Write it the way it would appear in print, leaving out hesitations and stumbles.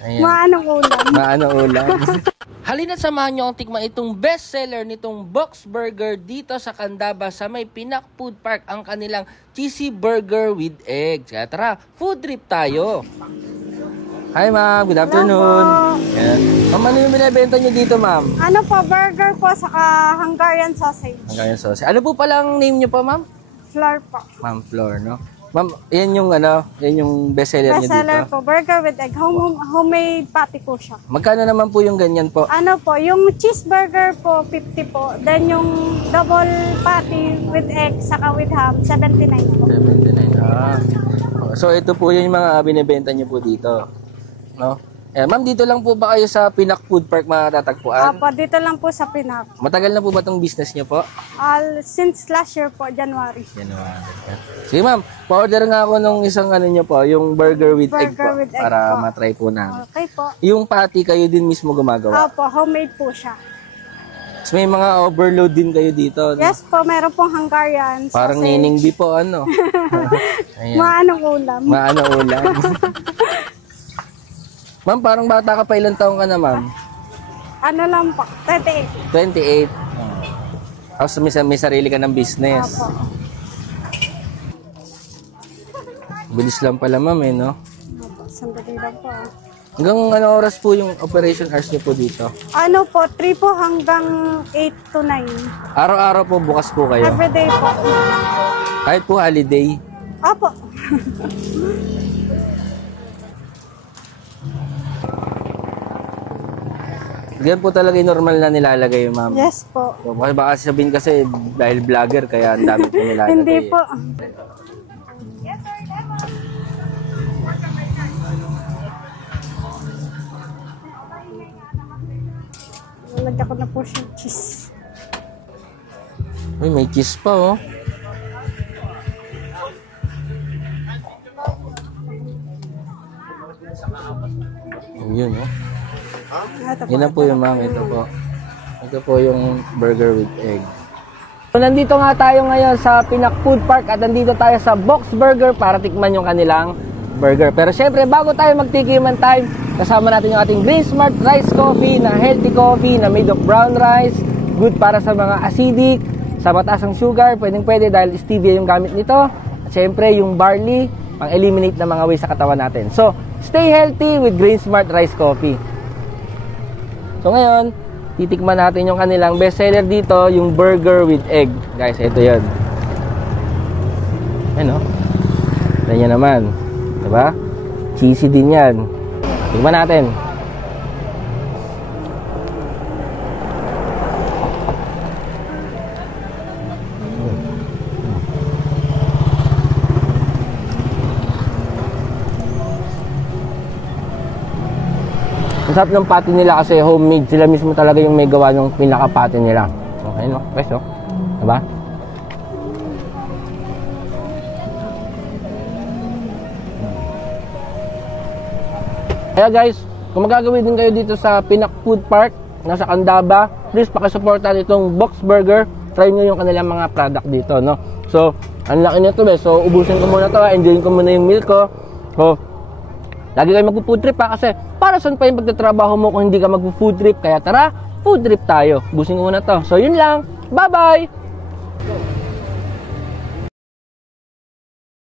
Ayan. Maanong ulam. Maanong ulam. Halina samahan nyo ang tikman itong bestseller nitong Box Burger dito sa Candaba sa may Pinak Food Park, ang kanilang cheesy burger with egg. Kaya tara, food trip tayo. Hi ma'am, good afternoon. Ma'am, ano yung binibenta nyo dito ma'am? Ano po, burger po saka Hungarian sausage. Hungarian sausage. Ano po palang name nyo po ma'am? Flour po. Ma'am Floor, no? Ma'am, yan yung ano, yan yung bestseller nyo dito. Bestseller po, burger with egg. Homemade patty po siya. Magkano naman po yung ganyan po? Ano po, yung cheeseburger po, 50 po. Then yung double patty with egg saka with ham, 79 po. 79, ah. So ito po yung mga binibenta nyo po dito. No? Eh, ma'am, dito lang po ba kayo sa Pinak Food Park matatagpuan? Opo, dito lang po sa Pinak. Matagal na po ba itong business nyo po? Since last year po, January. Sige ma'am, pa-order nga ako nung isang ano nyo po, yung burger with egg po, with egg para po. matry po namin. Okay po. Yung patty kayo din mismo gumagawa? Opo, homemade po siya. So, may mga overload din kayo dito? No? Yes po, meron pong Hungarian Parang sausage. niningbi po, ano? Maanong ulam. Maanong ulam. Ma'am, parang bata ka pa, ilang taong ka na ma'am? Ano lang po, 38. 28. Tapos may sarili ka ng business. Opo. Bilis lang pala ma'am eh, no? Opo, sandali lang po. Hanggang ano oras po yung operation hours niyo po dito? Ano po, 3 po hanggang 8 to 9. Araw-araw po bukas po kayo? Everyday po. Kahit po holiday? Opo. Diyan po talaga yung normal na nilalagay ma'am? Yes po. So, baka sabihin kasi dahil vlogger kaya ang dami po nilalagay. Hindi po. Nalagyan ko na po siya cheese. Uy, may cheese pa oh. Yun oh. Yan na po yung ma'am. Ito po. Ito po yung burger with egg. So, nandito nga tayo ngayon sa Pinak Food Park at nandito tayo sa Box Burger para tikman yung kanilang burger. Pero syempre, bago tayo magtikiman time, kasama natin yung ating Green Smart Rice Coffee na healthy coffee na made of brown rice. Good para sa mga acidic, sa mataas ang sugar, pwede dahil stevia yung gamit nito. At syempre, yung barley, pang-eliminate na mga waste sa katawan natin. So, stay healthy with Green Smart Rice Coffee. So ngayon, titikman natin yung kanilang bestseller dito, yung burger with egg. Guys, ito yun. Ayan o. Ito nyo naman. Diba? Cheesy din yan. Tikman natin. Ang sarap ng patty nila kasi homemade. Sila mismo talaga yung may gawa ng pinaka-patty nila. Okay, no? Guys, no? Diba? Kaya guys, kung magagawin din kayo dito sa Pinak Food Park, nasa Candaba, please pakisuportan itong Box Burger. Try nyo yung kanilang mga product dito, no? So, ang laki nito, so ubusin ko muna to, enjoyin ko muna yung meal ko. So, lagi kayo magpo-food trip ha, kasi para saan pa yung pagtatrabaho mo kung hindi ka magpo-food trip? Kaya tara, food trip tayo. Busin ko muna to. So yun lang. Bye-bye!